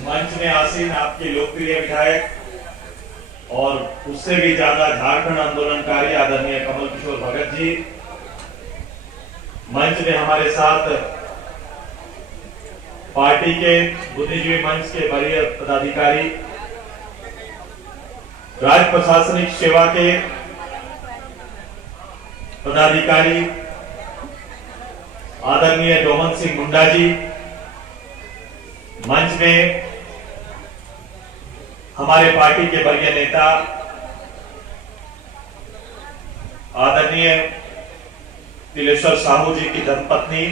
मंच में आसीन आपके लोकप्रिय विधायक और उससे भी ज्यादा झारखंड आंदोलनकारी आदरणीय कमल किशोर भगत जी, मंच में हमारे साथ पार्टी के बुद्धिजीवी मंच के वरीय पदाधिकारी, राज्य प्रशासनिक सेवा के पदाधिकारी आदरणीय डोमन सिंह मुंडा जी, मंच में हमारे पार्टी के वरीय नेता आदरणीय तिलेश्वर साहू जी की धर्मपत्नी,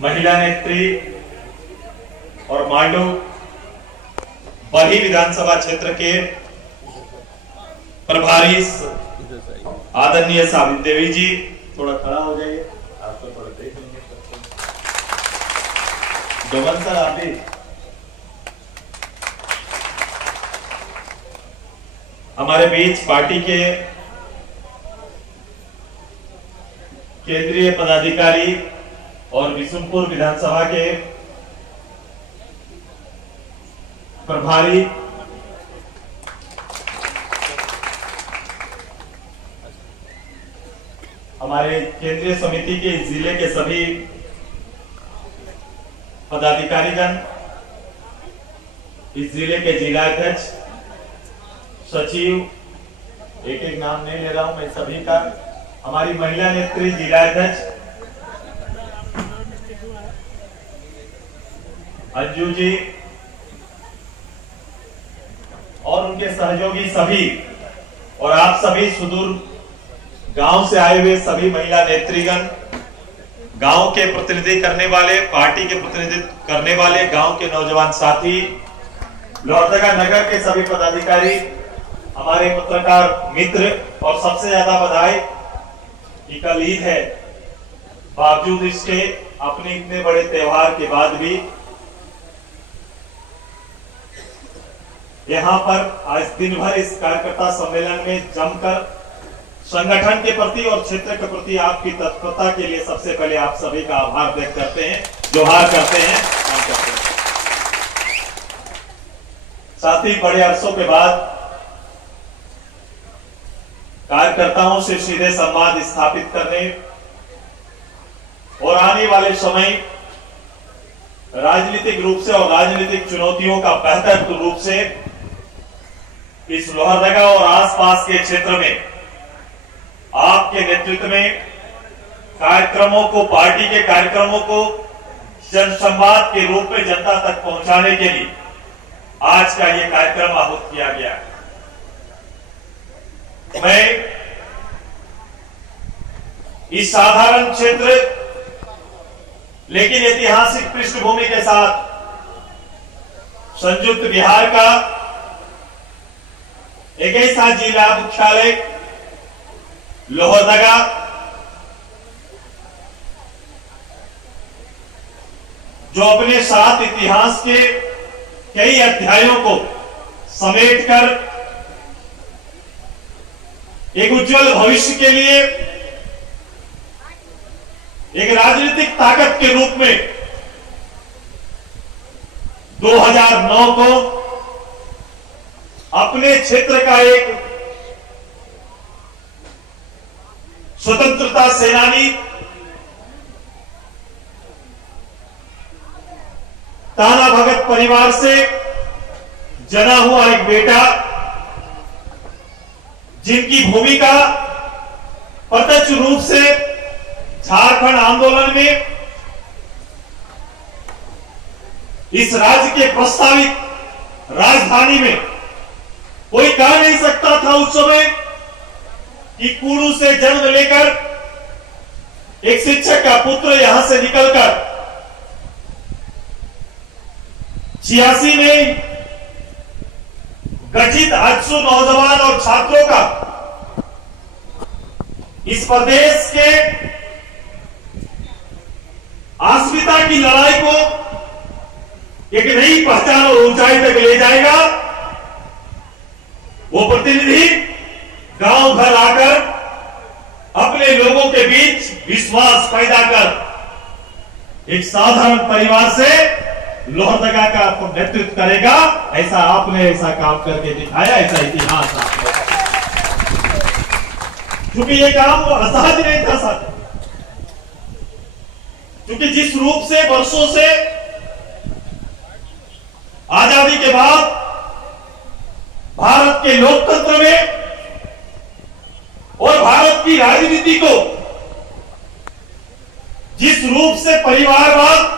महिला नेत्री और मांडू बही विधानसभा क्षेत्र के प्रभारी आदरणीय सावित्री देवी जी, थोड़ा खड़ा हो जाइए, आपको थोड़ा देख लेंगे। डोमन सर आप भी हमारे बीच पार्टी के केंद्रीय पदाधिकारी और बिशुनपुर विधानसभा के प्रभारी हमारे केंद्रीय समिति के जिले के सभी पदाधिकारीगण, इस जिले के जिलाध्यक्ष, सचिव, एक एक नाम नहीं ले रहा हूं मैं सभी का, हमारी महिला नेत्री जिलाध्यक्ष अंजू जी और उनके सहयोगी सभी, और आप सभी सुदूर गांव से आए हुए सभी महिला नेत्रीगण, गांव के प्रतिनिधि करने वाले, पार्टी के प्रतिनिधित्व करने वाले गांव के नौजवान साथी, लोहरदगा नगर के सभी पदाधिकारी, हमारे पत्रकार मित्र, और सबसे ज्यादा बधाई कि कल ईद है, बावजूद इसके अपने इतने बड़े त्योहार के बाद भी यहाँ पर आज दिन भर इस कार्यकर्ता सम्मेलन में जमकर संगठन के प्रति और क्षेत्र के प्रति आपकी तत्परता के लिए सबसे पहले आप सभी का आभार व्यक्त करते हैं, जोहार करते हैं, काम करते हैं। साथ ही बड़े अरसों के बाद कार्यकर्ताओं से सीधे संवाद स्थापित करने और आने वाले समय राजनीतिक रूप से और राजनीतिक चुनौतियों का बेहतर रूप से इस लोहरदगा और आसपास के क्षेत्र में आपके नेतृत्व में कार्यक्रमों को, पार्टी के कार्यक्रमों को जनसंवाद के रूप में जनता तक पहुंचाने के लिए आज का ये कार्यक्रम आहूत किया गया है। मैं इस साधारण क्षेत्र लेकिन ऐतिहासिक पृष्ठभूमि के साथ संयुक्त बिहार का एक ऐसा जिला मुख्यालय लोहरदगा जो अपने साथ इतिहास के कई अध्यायों को समेटकर एक उज्जवल भविष्य के लिए एक राजनीतिक ताकत के रूप में 2009 को अपने क्षेत्र का एक स्वतंत्रता सेनानी, ताना भगत परिवार से जना हुआ एक बेटा, जिनकी भूमिका प्रत्यक्ष रूप से झारखंड आंदोलन में इस राज्य के प्रस्तावित राजधानी में कोई कह नहीं सकता था उस समय कि कुरू से जन्म लेकर एक शिक्षक का पुत्र यहां से निकलकर 86 में गठित 800 नौजवान और छात्रों का इस प्रदेश के अस्मिता की लड़ाई को एक नई पहचान और ऊंचाई तक ले जाएगा। वो प्रतिनिधि गांव घर आकर अपने लोगों के बीच विश्वास पैदा कर एक साधारण परिवार से लोहरदगा का नेतृत्व करेगा। ऐसा आपने ऐसा काम करके दिखाया, ऐसा इतिहास आपने। क्योंकि ये काम असहज नहीं था साथ, क्योंकि जिस रूप से वर्षों से आजादी के बाद भारत के लोकतंत्र में और भारत की राजनीति को जिस रूप से परिवारवाद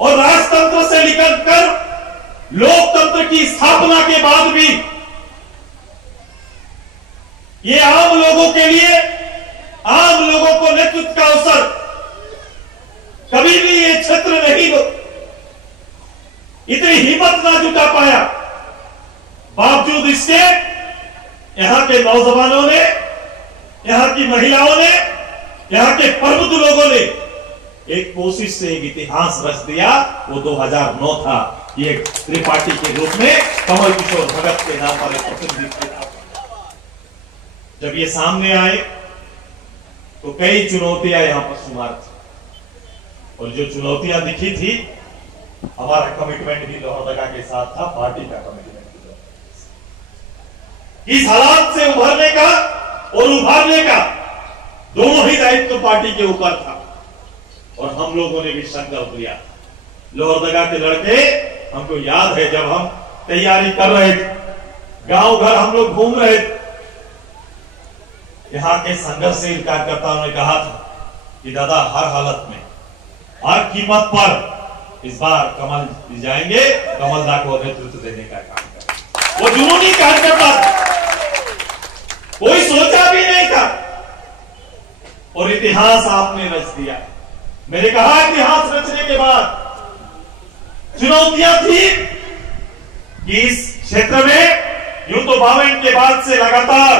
और राजतंत्र से निकलकर लोकतंत्र की स्थापना के बाद भी ये आम लोगों के लिए, आम लोगों को नेतृत्व का अवसर कभी भी ये क्षेत्र नहीं इतनी हिम्मत ना जुटा पाया। बावजूद इसके यहां के नौजवानों ने, यहां की महिलाओं ने, यहां के प्रबुद्ध लोगों ने एक कोशिश से एक इतिहास रच दिया। वो 2009 था। ये त्रिपाठी के रूप में कमल किशोर भगत के नाम पर प्रतिनिधित्व था। जब ये सामने आए तो कई चुनौतियां यहां पर शुमार थी, और जो चुनौतियां दिखी थी, हमारा कमिटमेंट भी लोहरदगा के साथ था, पार्टी का कमिटमेंट। इस हालात से उभरने का और उभारने का दोनों ही दायित्व पार्टी के ऊपर था, और हम लोगों ने भी संकल्प लिया। लोहरदगा के लड़के, हमको याद है जब हम तैयारी कर रहे थे, गांव घर हम लोग घूम रहे थे, यहां के संघर्षशील कार्यकर्ताओं ने कहा था कि दादा हर हालत में, हर कीमत पर इस बार कमल जी जाएंगे, कमल दा को नेतृत्व देने का काम करें। वो जुनूनी कार्यकर्ता कोई सोचा भी नहीं था, और इतिहास आपने रच दिया। मैंने कहा इतिहास रचने के बाद चुनौतियां थी कि इस क्षेत्र में यूं तो 52 के बाद से लगातार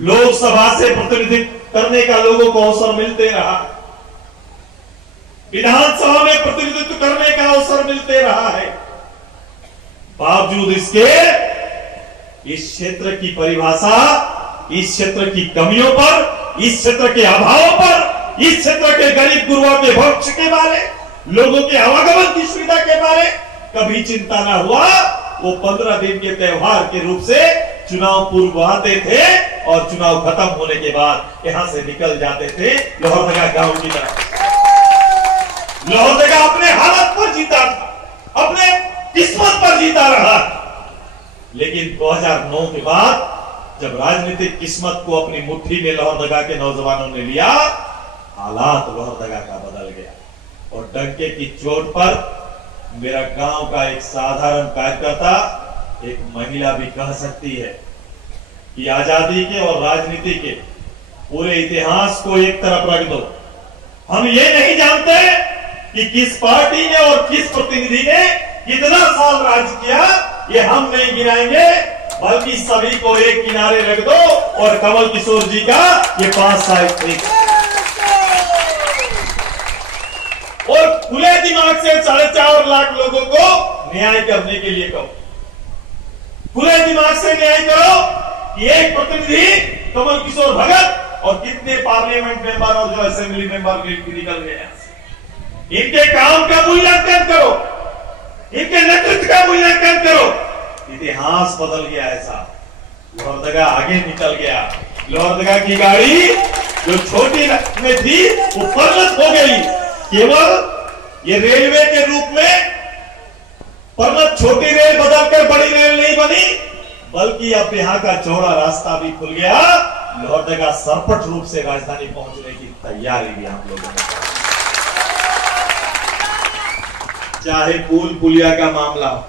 लोकसभा से प्रतिनिधित्व करने का लोगों को अवसर मिलते रहा, विधानसभा में प्रतिनिधित्व करने का अवसर मिलते रहा है। बावजूद इसके इस क्षेत्र की परिभाषा, इस क्षेत्र की कमियों पर, इस क्षेत्र के अभावों पर, इस क्षेत्र के गरीब गुरुओं के भक्ष के बारे, लोगों के आवागमन की सुविधा के बारे कभी चिंता ना हुआ। वो 15 दिन के त्योहार के रूप से चुनाव पूर्व आते थे और चुनाव खत्म होने के बाद यहां से निकल जाते थे लोहरदगा गांव की तरफ। लोहरदगा अपने हालत पर जीता था, अपने किस्मत पर जीता रहा। लेकिन 2009 के बाद जब राजनीतिक किस्मत को अपनी मुट्ठी में लोहरदगा के नौजवानों ने लिया, हालात लोहरदगा का बदल गया। और डंके की चोट पर मेरा गांव का एक साधारण कार्यकर्ता, एक महिला भी कह सकती है कि आजादी के और राजनीति के पूरे इतिहास को एक तरफ रख दो, हम ये नहीं जानते कि किस पार्टी ने और किस प्रतिनिधि ने कितना साल राज किया, ये हम नहीं गिनाएंगे, बल्कि सभी को एक किनारे रख दो और कमल किशोर जी का ये 5 साल थे। और खुले दिमाग से 4.5 लाख लोगों को न्याय करने के लिए कहो, खुले दिमाग से न्याय करो कि एक प्रतिनिधि कमल किशोर भगत और कितने पार्लियामेंट मेंबर और जो असेंबली मेंबर निकल गए, इनके काम का मूल्यांकन करो, इनके नेतृत्व का मूल्यांकन करो। इतिहास बदल गया है साहब, लोहरदगा आगे निकल गया। लोहरदगा की गाड़ी जो छोटी में थी वो परिणत हो गई। केवल ये रेलवे के रूप में परिणत छोटी रेल बदलकर बड़ी रेल नहीं बनी, बल्कि अब यहाँ का चौड़ा रास्ता भी खुल गया। लोहरदगा सरपट रूप से राजधानी पहुंचने की तैयारी भी हम लोगों ने, चाहे पुल पुलिया का मामला हो,